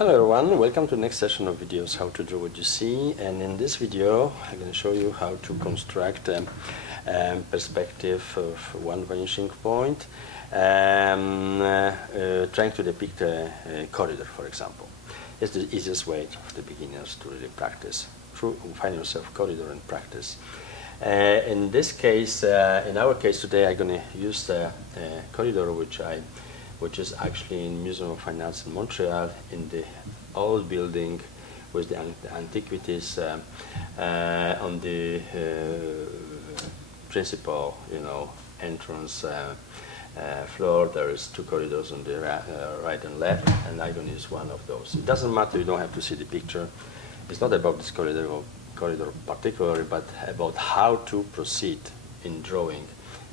Hello everyone, welcome to the next session of videos how to draw what you see, and in this video I'm going to show you how to construct a perspective of one vanishing point, trying to depict a corridor, for example. It's the easiest way for the beginners to really practice. Find yourself corridor and practice. In this case, in our case today, I'm going to use the corridor which is actually in Museum of Finance in Montreal, in the old building with the antiquities on the principal, entrance floor. There is two corridors on the right and left, and I'm going to use one of those. It doesn't matter, you don't have to see the picture. It's not about this corridor particularly, but about how to proceed in drawing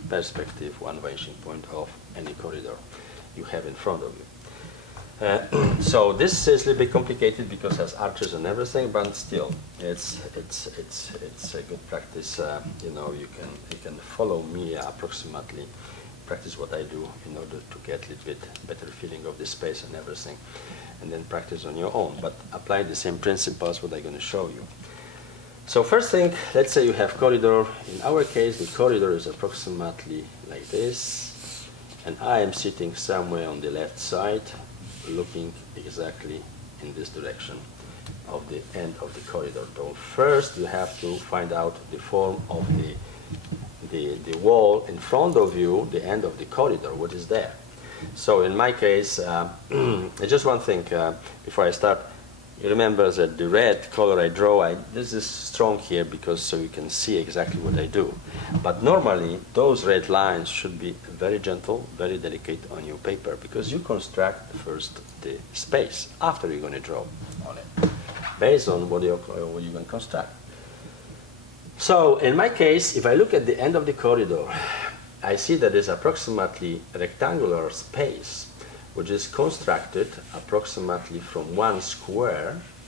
perspective, one vanishing point of any corridor you have in front of you. So this is a little bit complicated because it has arches and everything, but still, it's a good practice. You can follow me approximately, practice what I do in order to get a little bit better feeling of the space and everything, and then practice on your own. But apply the same principles what I'm going to show you. So first thing, let's say you have corridor. In our case, the corridor is approximately like this. And I am sitting somewhere on the left side, looking exactly in this direction of the end of the corridor. So first, you have to find out the form of the wall in front of you, the end of the corridor, what is there. So in my case, just one thing before I start. You remember that the red color I draw, this is strong here because so you can see exactly what I do. But normally, those red lines should be very gentle, very delicate on your paper because you construct first the space after you're going to draw on it, based on what you're going to construct. So in my case, if I look at the end of the corridor, I see that there's approximately a rectangular space which is constructed approximately from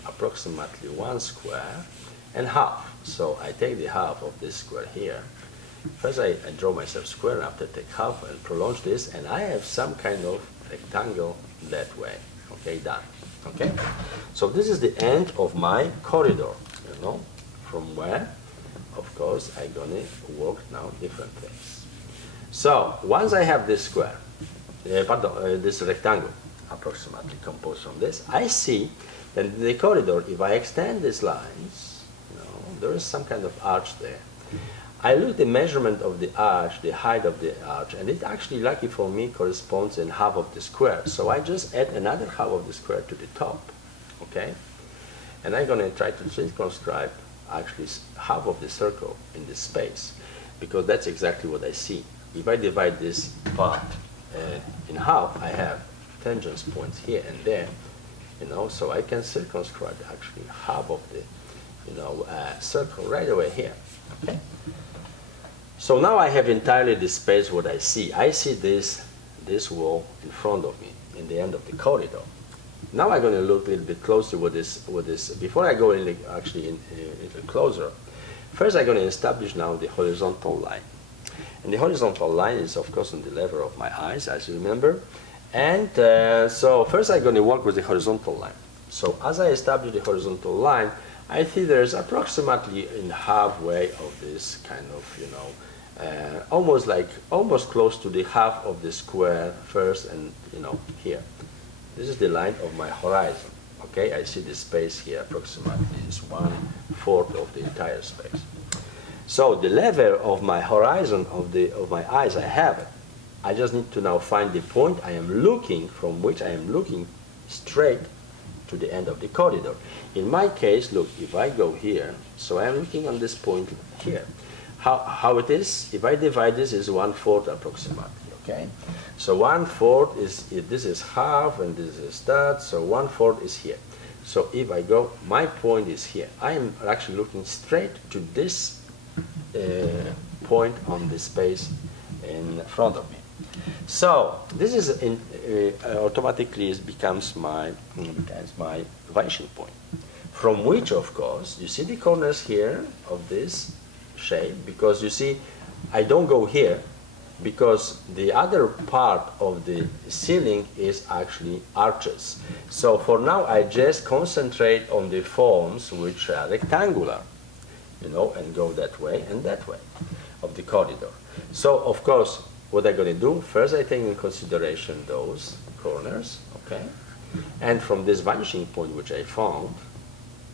approximately one square and half. So I take the half of this square here. First I draw myself square, after take half and prolong this, and I have some kind of rectangle that way. Okay, done. Okay? So this is the end of my corridor, from where, of course, I'm gonna work now different things. So once I have this square, this rectangle approximately composed from this, I see that the corridor, if I extend these lines, there is some kind of arch there. I look at the measurement of the arch, the height of the arch, and it actually, lucky for me, corresponds in half of the square. So I just add another half of the square to the top, okay? And I'm going to try to circumscribe actually half of the circle in this space, because that's exactly what I see. If I divide this part in half, I have tangent points here and there, so I can circumscribe actually half of the, circle right away here. Okay. So now I have entirely the space what I see. I see this wall in front of me in the end of the corridor. Now I'm going to look a little bit closer with this. Before I go in actually into closer, first I'm going to establish now the horizontal line. And the horizontal line is, of course, on the level of my eyes, as you remember. And so first I'm going to work with the horizontal line. So as I establish the horizontal line, I see there's approximately in halfway of this kind of, almost close to the half of the square first, and here. This is the line of my horizon. Okay, I see the space here approximately is 1/4 of the entire space. So the level of my horizon of my eyes, I have it. I just need to now find the point I am looking from, which I am looking straight to the end of the corridor. In my case, look, if I go here, so I am looking on this point here. How it is? If I divide this, is 1/4 approximately. Okay. So 1/4 is, if this is half and this is that, so 1/4 is here. So if I go, my point is here. I am actually looking straight to this point on the space in front of me. So this is automatically becomes my vanishing point, from which, of course, you see the corners here of this shape, because you see I don't go here, because the other part of the ceiling is actually arches. So for now, I just concentrate on the forms which are rectangular, you know, and go that way and that way of the corridor. So of course, what I'm going to do, first I take in consideration those corners, okay? And from this vanishing point which I found,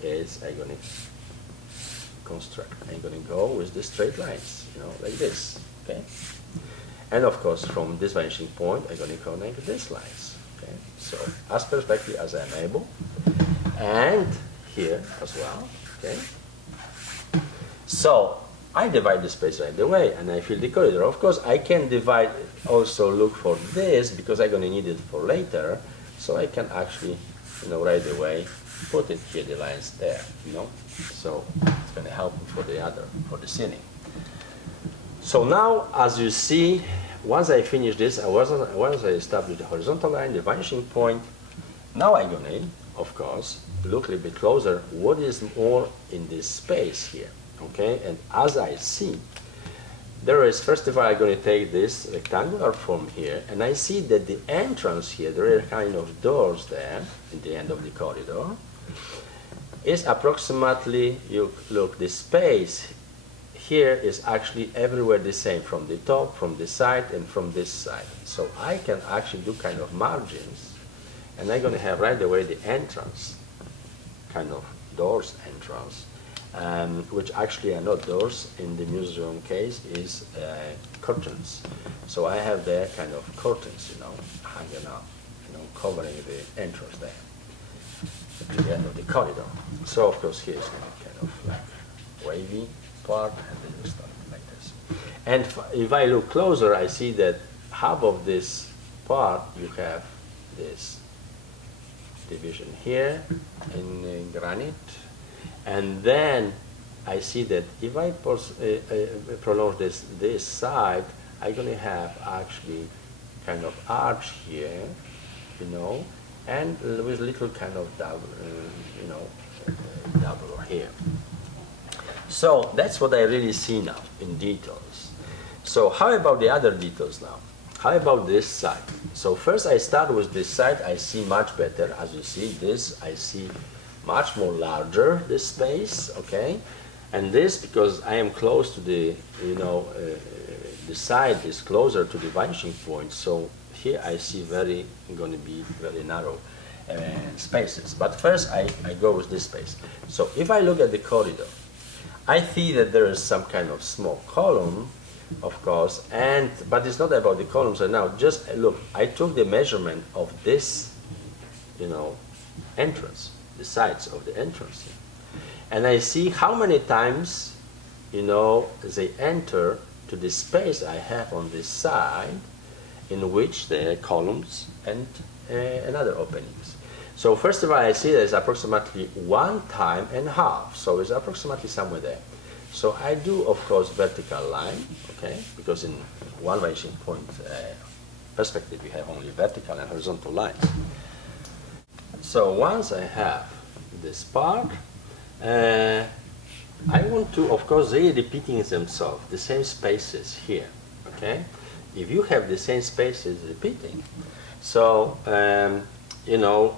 is I'm going to construct. I'm going to go with the straight lines, you know, like this, okay? And of course, from this vanishing point, I'm going to connect these lines, okay? So as perspective as I'm able, and here as well, okay? So I divide the space right away, and I fill the corridor. Of course, I can divide, also look for this, because I'm going to need it for later, so I can actually, you know, right away put it here, the lines there, you know. So it's going to help me for the other, for the ceiling. So now, as you see, once I finish this, once I establish the horizontal line, the vanishing point, now I'm going to, of course, look a little bit closer, what is more in this space here, okay? And as I see, there is, first of all, I'm going to take this rectangular form here, and I see that the entrance here, there are kind of doors there, at the end of the corridor, is approximately, you look, the space here is actually everywhere the same, from the top, from the side, and from this side. So I can actually do kind of margins, and I'm going to have right away the entrance, kind of doors entrance, which actually are not doors in the museum case, is curtains. So I have there kind of curtains, you know, hanging up, you know, covering the entrance there, at the end of the corridor. So of course here is kind of like wavy part, and then you start like this. And if I look closer, I see that half of this part, you have this division here in granite, and then I see that if I prolong this side, I'm going to have actually kind of arch here, you know, and with little kind of double, you know, double here. So that's what I really see now in details. So how about the other details now? How about this side? So first I start with this side. I see much better. As you see, this I see much more larger, this space, okay? And this, because I am close to the, you know, the side is closer to the vanishing point, so here I see going to be very narrow spaces. But first I go with this space. So if I look at the corridor, I see that there is some kind of small column, of course, but it's not about the columns right now. Just look, I took the measurement of this, you know, entrance, the sides of the entrance here. And I see how many times, you know, they enter to the space I have on this side, in which there are columns and another openings. So first of all, I see there's approximately 1.5 times, so it's approximately somewhere there. So I do, of course, vertical line, okay, because in one vanishing point perspective, we have only vertical and horizontal lines. So once I have this part, I want to, of course, they are repeating themselves, the same spaces here, okay? If you have the same spaces repeating, so, you know,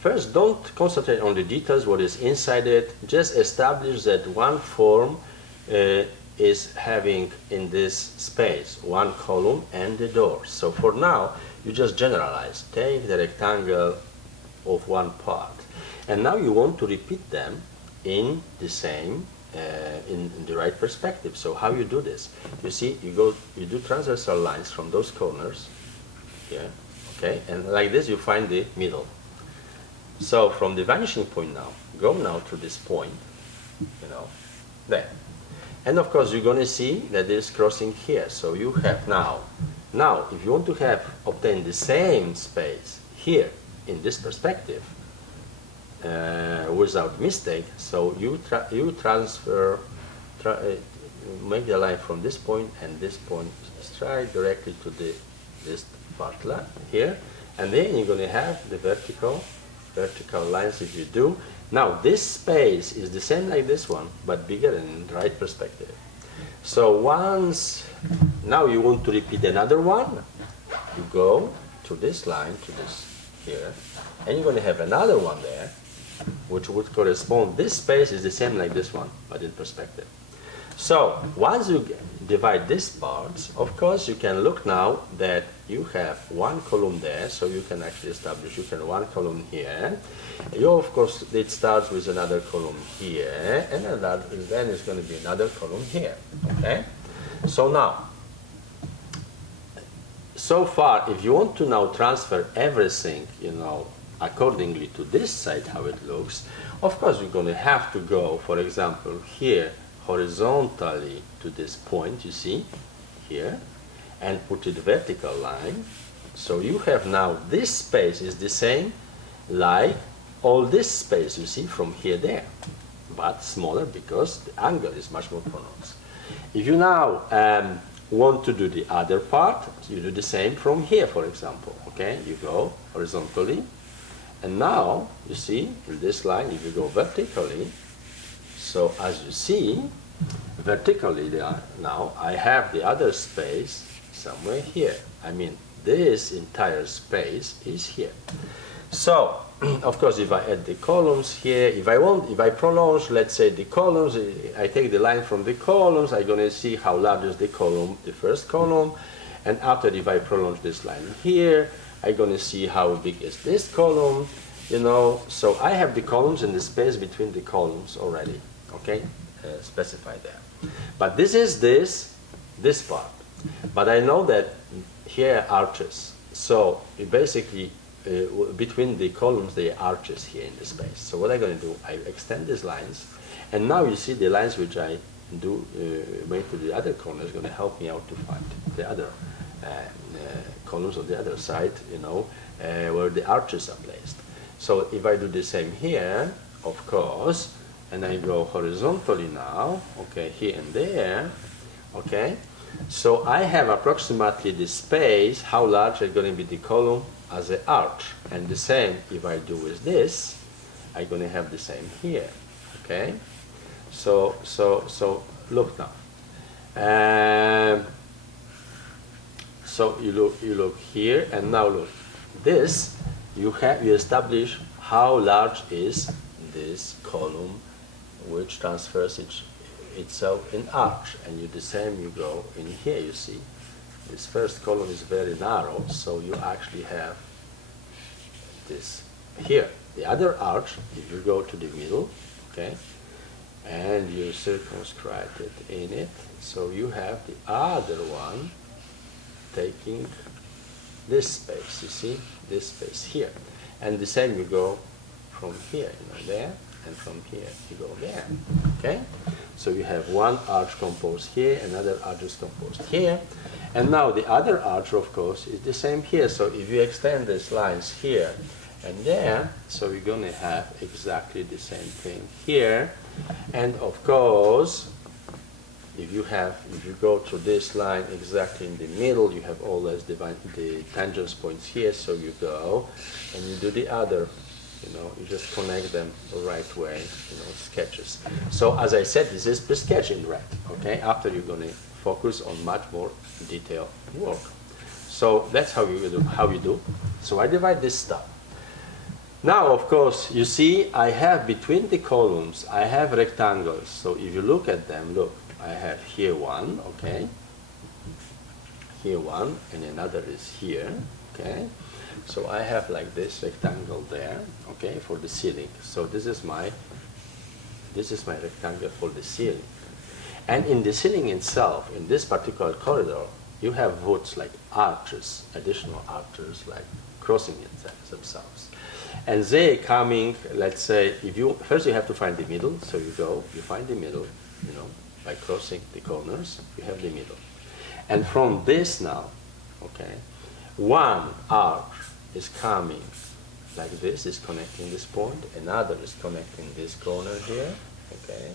first don't concentrate on the details, what is inside it, just establish that one form is having in this space one column and the door. So for now, you just generalize, take the rectangle of one part, and now you want to repeat them in the same, in the right perspective. So how you do this? You see, you do transversal lines from those corners here, okay, and like this you find the middle. So from the vanishing point now, go now to this point, you know, there. And of course you're going to see that it's crossing here. So you have now, if you want to obtain the same space here in this perspective, without mistake, so you make the line from this point and this point straight directly to this part here, and then you're going to have the vertical lines if you do. Now this space is the same like this one, but bigger in the right perspective. So once, now you want to repeat another one, you go to this line, to this here, and you're going to have another one there, which would correspond, this space is the same like this one, but in perspective. So once you divide these parts, of course you can look now that you have one column there, so you can actually establish, you can one column here. You, of course, it starts with another column here, and then it's going to be another column here, okay? So now, so far, if you want to now transfer everything, you know, accordingly to this side, how it looks, of course, you're going to have to go, for example, here, horizontally to this point, you see, here, and put it vertical line. So you have now, this space is the same like all this space, you see, from here there, but smaller because the angle is much more pronounced. If you now want to do the other part, you do the same from here, for example, okay? You go horizontally, and now, you see, in this line, if you go vertically, so as you see, vertically there, now I have the other space somewhere here. I mean, this entire space is here. So, of course, if I add the columns here, if I prolong, let's say, the columns, I take the line from the columns, I'm going to see how large is the column, the first column, and after, if I prolong this line here, I'm going to see how big is this column, you know. So I have the columns and the space between the columns already, okay, specified there. But this is this part. But I know that here are arches. So basically, between the columns, there are arches here in the space. So what I'm going to do, I extend these lines, and now you see the lines which I do make to the other corner is going to help me out to find the other columns on the other side, you know, where the arches are placed. So if I do the same here, of course, and I go horizontally now, okay, here and there, okay, so I have approximately the space, how large is going to be the column as an arch. And the same, if I do with this, I'm going to have the same here, okay? So look now. So you look here, and now look. This, you establish how large is this column which transfers itself in arch, and you the same, you go in here, you see. This first column is very narrow, so you actually have this here. The other arch, if you go to the middle, okay, and you circumscribe it in it, so you have the other one taking this space, you see, this space here. And the same, you go from here, you know, there, and from here you go there, okay? So you have one arch composed here, another arch is composed here, and now the other arch, of course, is the same here. So if you extend these lines here and there, so you're going to have exactly the same thing here. And of course, if you go to this line exactly in the middle, you have all those the tangent points here, so you go and you do the other, you know, you just connect them the right way, you know, sketches. So as I said, this is the sketch in red, okay? After you're going to focus on much more detailed work. So that's how you do. So I divide this stuff. Now, of course, you see, I have between the columns, I have rectangles. So if you look at them, look, I have here one, okay? Here one, and another is here, okay? So I have like this rectangle there, okay, for the ceiling. So this is my rectangle for the ceiling. And in the ceiling itself, in this particular corridor, you have woods like arches, additional arches, like crossing themselves. And they coming, let's say, first you have to find the middle, so you find the middle, you know, by crossing the corners, you have the middle. And from this now, okay, one arch is coming like this, is connecting this point, another is connecting this corner here, okay.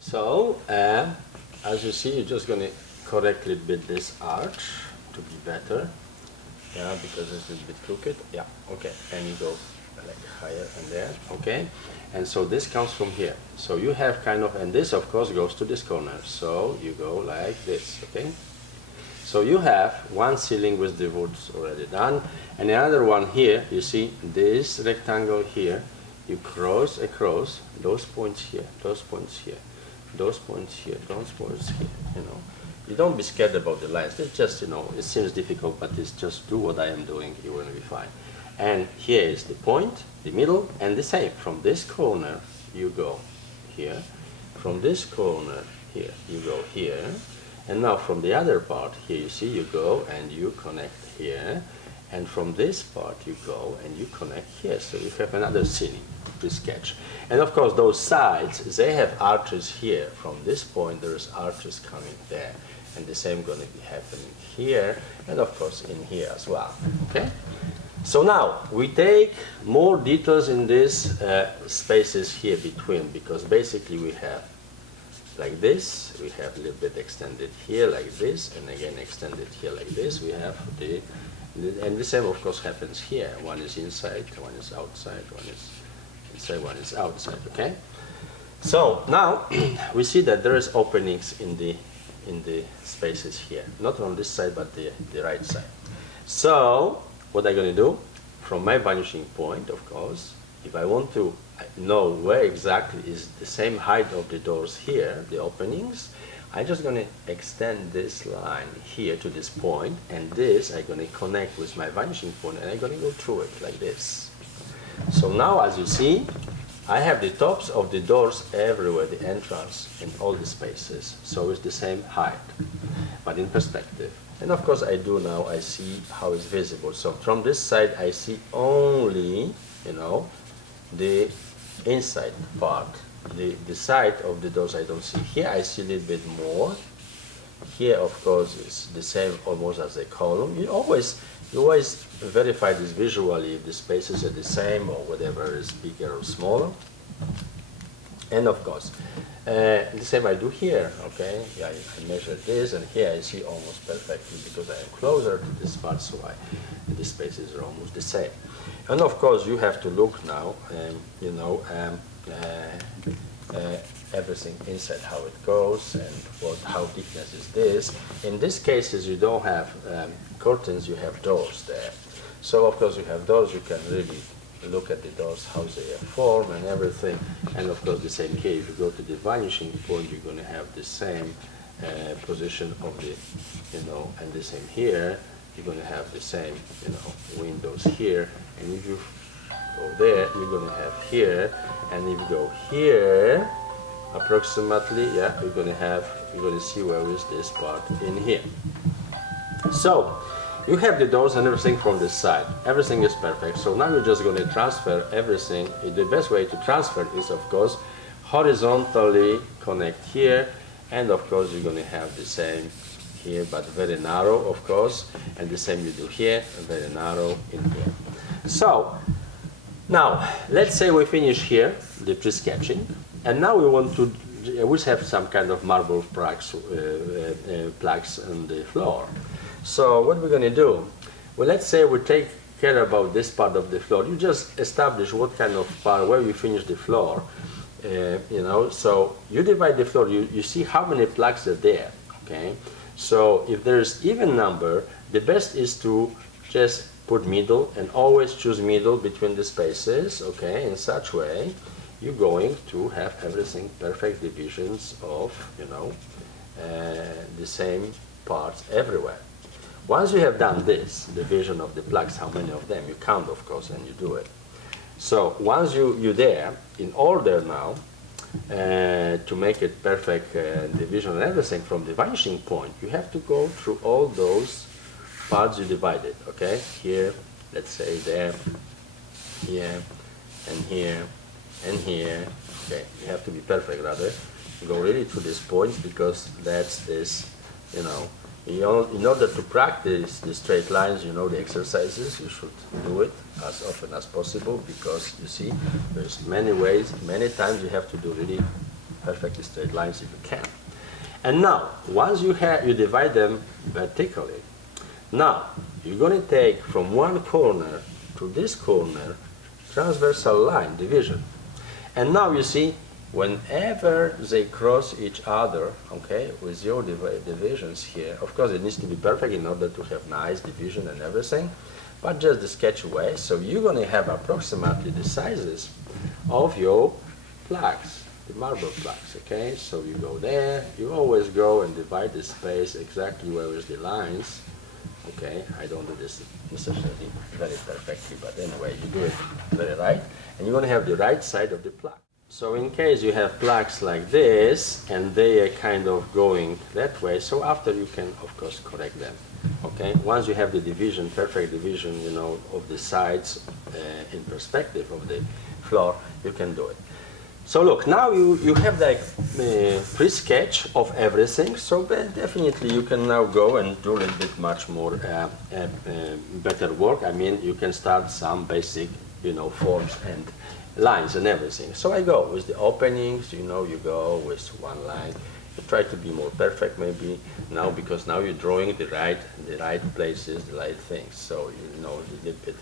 So, as you see, you're just going to correct a little bit this arch to be better, yeah, because it's a little bit crooked, yeah, okay, and you go like higher and there, okay? And so this comes from here. So you have kind of, and this of course goes to this corner. So you go like this, okay? So you have one ceiling with the woods already done, and another one here. You see this rectangle here, you cross across those points here, those points here, those points here, those points here, you know. You don't be scared about the lines. It's just, you know, it seems difficult, but it's just do what I am doing, you will be fine. And here is the point, the middle, and the same. From this corner, you go here. From this corner here, you go here. And now from the other part, here you see, you go and you connect here. And from this part, you go and you connect here. So you have another ceiling to sketch. And of course, those sides, they have arches here. From this point, there's arches coming there. And the same going to be happening here, and of course in here as well, okay? So now, we take more details in these spaces here between, because basically we have like this, we have a little bit extended here like this, and again extended here like this. We have and the same of course happens here. One is inside, one is outside, one is inside, one is outside, okay? So now, we see that there is openings in the spaces here, not on this side but the right side. So what I'm going to do, from my vanishing point, of course, if I want to know where exactly is the same height of the doors here, the openings, I'm just going to extend this line here to this point, and this I'm going to connect with my vanishing point, and I'm going to go through it like this. So now, as you see, I have the tops of the doors everywhere, the entrance in all the spaces. So it's the same height, but in perspective. And of course I do now, I see how it's visible. So from this side I see only, you know, the inside part. The side of the doors I don't see. Here I see a little bit more. Here of course it's the same almost as a column. You always verify this visually if the spaces are the same or whatever is bigger or smaller. And of course, the same I do here, okay? Yeah, I measure this, and here I see almost perfectly because I am closer to this part, so the spaces are almost the same. And of course, you have to look now, you know, everything inside, how it goes, and how thickness is this. In these cases, you don't have curtains, you have doors there. So of course, you have doors, you can really look at the doors, how they are formed and everything. And of course, the same here, if you go to the vanishing point, you're going to have the same position of the, you know, and the same here, you're going to have the same, you know, windows here. And if you go there, you're going to have here, and if you go here, approximately, yeah, you're going to see where is this part in here. So you have the doors and everything from this side. Everything is perfect. So now you're just going to transfer everything. The best way to transfer is, of course, horizontally connect here, and of course you're going to have the same here, but very narrow, of course, and the same you do here, very narrow in here. So now let's say we finish here the pre-sketching, and now we want to have some kind of marble plaques on the floor. So what we're going to do, well, let's say we take care about this part of the floor. You just establish what kind of part, where you finish the floor, you know. So you divide the floor, you see how many plaques are there, okay? So if there's even number, the best is to just put middle and always choose middle between the spaces, okay? In such way, you're going to have everything perfect divisions of, you know, the same parts everywhere. Once you have done this, division of the plaques, how many of them, you count, of course, and you do it. So once you're there, in order now, to make it perfect division and everything from the vanishing point, you have to go through all those parts you divided, okay? Here, let's say there, here, and here, and here. Okay, you have to be perfect, rather. Go really to this point, because that's this, you know, in order to practice the straight lines, you know, the exercises, you should do it as often as possible, because you see, there's many ways, many times you have to do really perfectly straight lines if you can. And now, once you divide them vertically, now you're going to take from one corner to this corner transversal line division. And now you see, whenever they cross each other, okay, with your divisions here, of course it needs to be perfect in order to have nice division and everything, but just the sketch way. So you're going to have approximately the sizes of your plaques, the marble plaques, okay? So you go there, you always go and divide the space exactly where is the lines, okay? I don't do this necessarily very perfectly, but anyway, you do it very right, and you're going to have the right side of the plaque. So in case you have plaques like this, and they are kind of going that way, so after you can, of course, correct them, okay? Once you have the division, perfect division, you know, of the sides in perspective of the floor, you can do it. So look, now you have like pre-sketch of everything, so definitely you can now go and do a little bit much more better work. I mean, you can start some basic, you know, forms and lines and everything. So I go with the openings, you know, you go with one line. You try to be more perfect maybe now, because now you're drawing the right places, the right things. So you know, a little bit,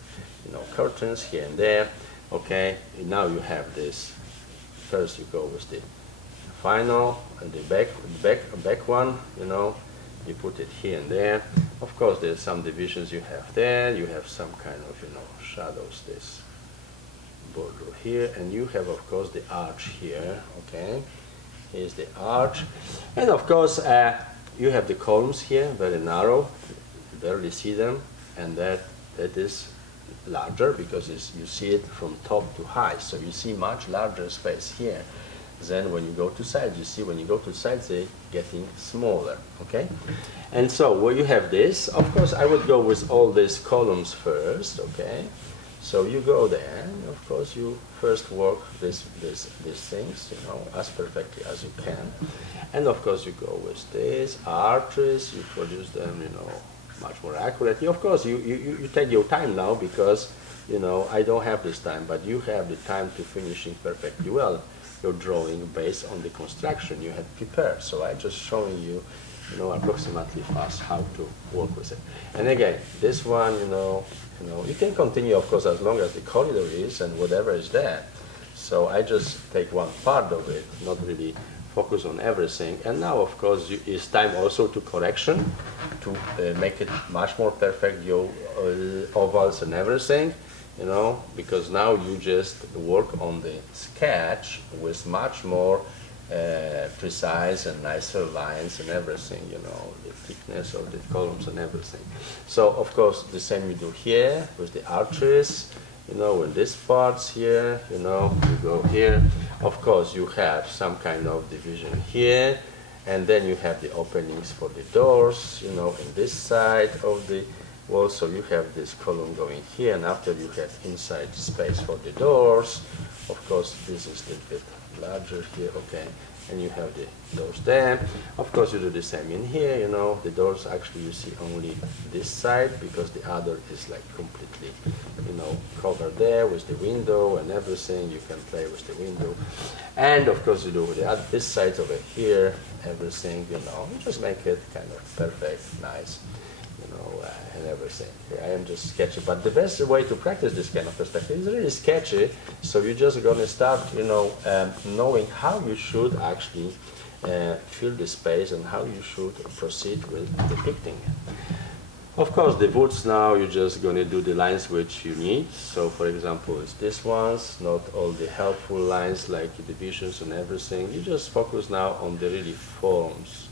you know, curtains here and there. Okay, and now you have this. First you go with the final and the back one, you know, you put it here and there. Of course, there's some divisions you have there. You have some kind of, you know, shadows, this border here, and you have, of course, the arch here, okay? Here's the arch. And of course, you have the columns here, very narrow, you barely see them, and that is larger because you see it from top to high, so you see much larger space here than when you go to sides. You see, when you go to sides, they're getting smaller, okay? And so where you have this, of course, I would go with all these columns first, okay? So you go there, and of course, you first work these things, you know, as perfectly as you can. And of course, you go with these arches, you produce them, you know, much more accurately. Of course, you take your time now because, you know, I don't have this time, but you have the time to finishing perfectly well your drawing based on the construction you had prepared. So I'm just showing you, you know, approximately fast how to work with it. And again, this one, you know, you can continue, of course, as long as the corridor is and whatever is there. So I just take one part of it, not really focus on everything. And now, of course, it's time also to correction, to make it much more perfect, your ovals and everything, you know, because now you just work on the sketch with much more precise and nicer lines and everything, you know, the thickness of the columns and everything. So, of course, the same you do here with the arches, you know, in these parts here, you know, you go here. Of course, you have some kind of division here, and then you have the openings for the doors, you know, in this side of the wall. So you have this column going here, and after you have inside space for the doors. Of course, this is a little bit larger here, okay, and you have the doors there. Of course, you do the same in here, you know, the doors actually you see only this side because the other is like completely, you know, covered there with the window and everything. You can play with the window. And of course, you do the other, this side over here, everything, you know, you just make it kind of perfect, nice, you know, and everything. I am just sketchy, but the best way to practice this kind of perspective is really sketchy. So you're just going to start, you know, knowing how you should actually fill the space and how you should proceed with depicting it. Of course, the woods now, you're just going to do the lines which you need. So, for example, it's these ones, not all the helpful lines like divisions and everything. You just focus now on the really forms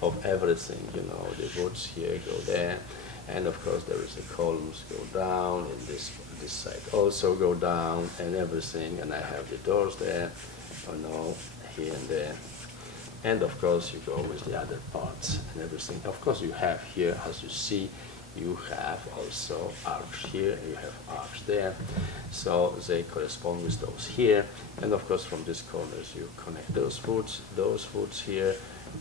of everything, you know, the woods here go there, and of course there is the columns go down, and this side also go down, and everything, and I have the doors there, you know, here and there, and of course you go with the other parts and everything. Of course you have here, as you see, you have also arch here, you have arch there, so they correspond with those here, and of course from these corners you connect those woods here,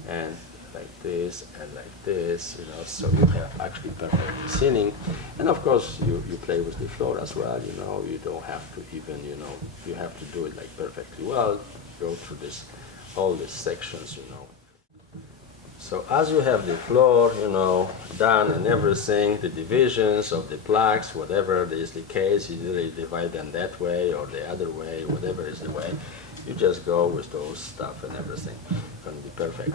and like this and like this, you know, so you have actually perfect ceiling. And of course you play with the floor as well, you know, you don't have to even, you know, you have to do it like perfectly well, go through all these sections, you know. So as you have the floor, done and everything, the divisions of the plaques, whatever is the case, you either divide them that way or the other way, whatever is the way, you just go with those stuff and everything. It's going to be perfect.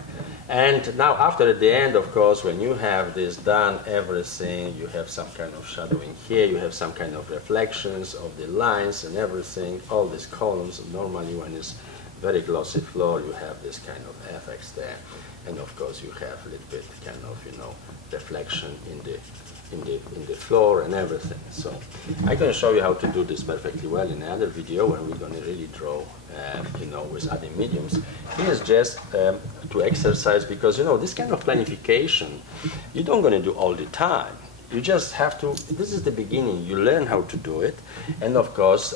And now after at the end, of course, when you have this done, everything, you have some kind of shadowing here, you have some kind of reflections of the lines and everything, all these columns. Normally when it's very glossy floor, you have this kind of effects there. And of course you have a little bit kind of, reflection in the floor and everything. So I'm going to show you how to do this perfectly well in another video when we're going to really draw, with other mediums. Here's just to exercise, because, this kind of planification, you don't going to do all the time. You just have to, this is the beginning, you learn how to do it, and of course,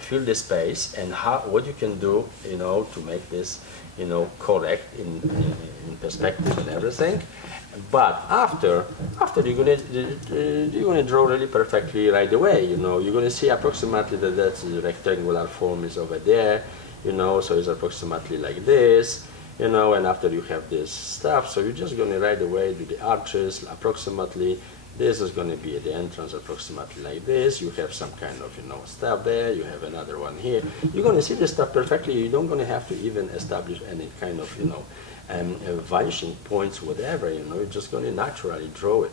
fill the space and what you can do, to make this, correct in perspective and everything. But after you're gonna draw really perfectly right away. You're gonna see approximately that's the rectangular form is over there. So it's approximately like this. And after you have this stuff, so you're just gonna right away do the arches approximately. This is going to be at the entrance approximately like this. You have some kind of, stuff there. You have another one here. You're going to see this stuff perfectly. You don't going to have to even establish any kind of, vanishing points, whatever. You're just going to naturally draw it.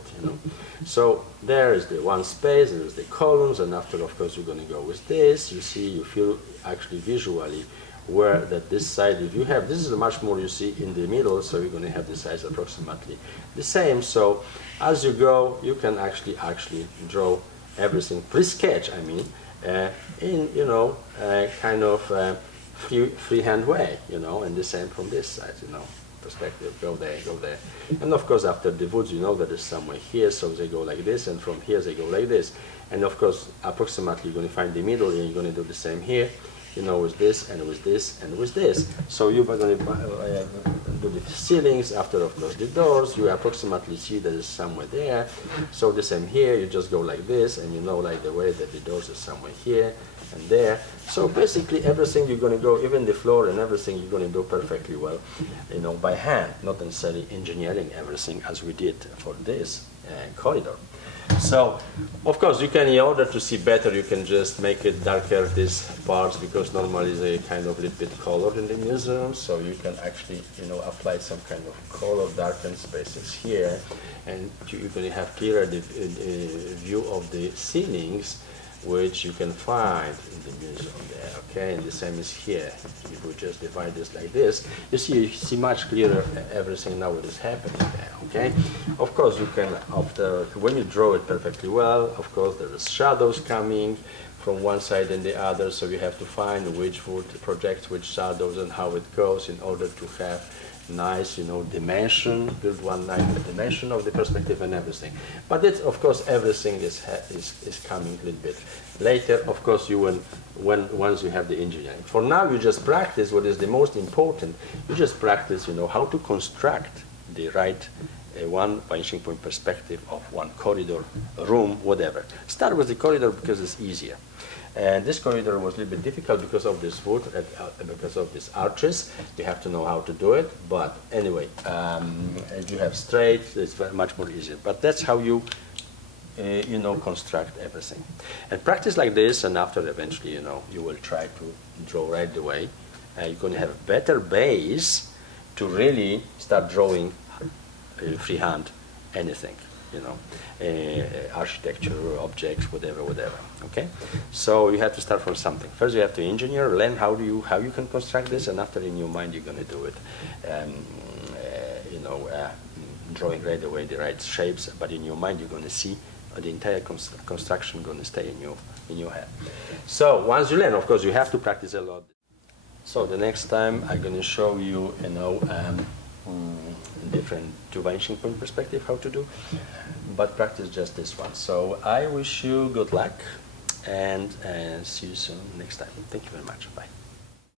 So there is the one space. There is the columns, and after, of course, you're going to go with this. You see, you feel actually visually where that this side, if you have, this is much more you see in the middle, so you're going to have the size approximately the same. So as you go, you can actually draw everything, pre-sketch, I mean, in, kind of freehand way, and the same from this side, perspective, go there, go there. And of course, after the woods, that is somewhere here, so they go like this, and from here they go like this. And of course, approximately, you're going to find the middle, and you're going to do the same here. With this and with this and with this. So you are going to do the ceilings, after of course the doors, you approximately see that is somewhere there. So the same here, you just go like this, and like the way that the doors is somewhere here and there. So basically everything you're going to go, even the floor and everything you're going to do perfectly well, by hand, not necessarily engineering everything as we did for this corridor. So, of course, you can, in order to see better, you can just make it darker, these parts, because normally they kind of a little bit colored in the museum, so you can actually, apply some kind of color, darken spaces here, and you can have clearer view of the ceilings, which you can find in the museum there, okay? And the same is here. If we just divide this like this, you see much clearer everything now what is happening there, okay? Of course, you can, when you draw it perfectly well, of course, there is shadows coming from one side and the other, so you have to find which would project which shadows and how it goes in order to have nice, dimension, build one nice dimension of the perspective and everything. But it's, of course, everything is coming a little bit later. Of course, once you have the engineering. For now, you just practice what is the most important. You just practice, how to construct the right one vanishing point perspective of one corridor, room, whatever. Start with the corridor because it's easier. And this corridor was a little bit difficult because of this wood, because of these arches. You have to know how to do it. But anyway, if you have straight, it's very much more easier. But that's how you, construct everything. And practice like this, and after eventually, you will try to draw right away. You're going to have a better base to really start drawing freehand anything. Architecture, objects, whatever, okay? So you have to start from something. First you have to engineer, learn how you can construct this, and after in your mind you're going to do it. Drawing right away the right shapes, but in your mind you're going to see the entire construction going to stay in your head. So once you learn, of course, you have to practice a lot. So the next time I'm going to show you, different two vanishing point perspective, how to do, but practice just this one. So I wish you good luck, and see you soon next time. Thank you very much. Bye.